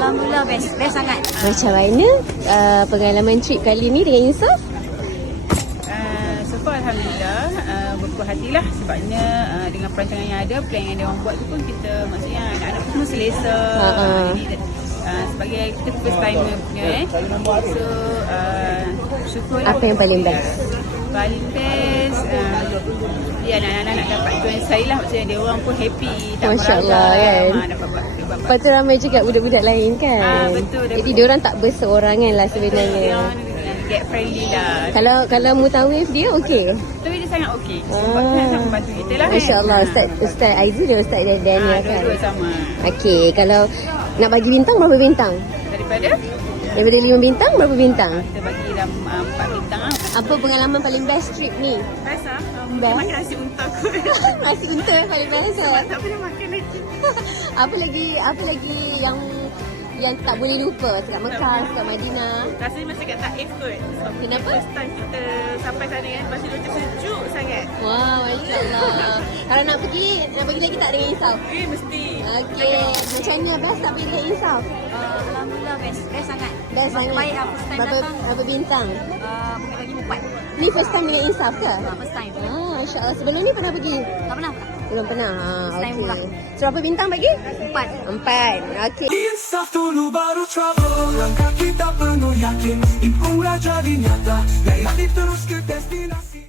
Alhamdulillah best sangat. Macam mana pengalaman trip kali ni dengan Insaf? So far Alhamdulillah berpuas hatilah sebabnya dengan perancangan yang ada, plan yang dia orang buat tu pun kita maksudnya anak-anak semua selesa. Jadi sebagai kita first timer punya so syukurlah. Apa yang paling best? Paling best ya anak-anak dapat join saya lah, maksudnya dia orang pun happy tak Masya Allah kan. dapat buat. Lepas tu ramai juga budak-budak lain kan. Betul. Jadi diorang tak berseorangan lah Dia sebenarnya. orang get friendly lah. Kalau mutawif dia okey. Tapi dia sangat okey. Sebab dia nak membantu kita lah. Masya Allah. Ustaz Aizul dan Ustaz Daniel kan. Dua-dua sama. Okey, kalau nak bagi bintang berapa bintang? Daripada 5 bintang berapa bintang? kita bagi dalam 4 bintang lah. Apa pengalaman paling best trip ni? Best lah. Best. Makan nasi unta kot. Nasi unta yang paling best. Tak pernah makan lagi. Apa lagi yang tak boleh lupa dekat Mekah, dekat Madinah? Rasanya macam kat Taif kot. Sebab Kenapa? first time kita sampai sana kan. Lepas tu dia macam sejuk sangat. Wah, Masya Allah. Kalau nak pergi lagi tak dengan Insaf? Mesti. Okey, macam mana best tak pergi dengan Insaf? Alhamdulillah best sangat. Best sangat. Baik lah first time datang. Berapa bintang? Mungkin bagi 4. Ni first time dengan Insaf ke? First time. Masya Allah. Sebelum ni pernah pergi? Tak pernah. Belum pernah. First time Okey. murah. So, berapa bintang bagi? 4. 4. Okey. Insaf dulu baru trouble. Langkah kita penuh yakin, impian jadi nyata. Layani terus ke destinasi.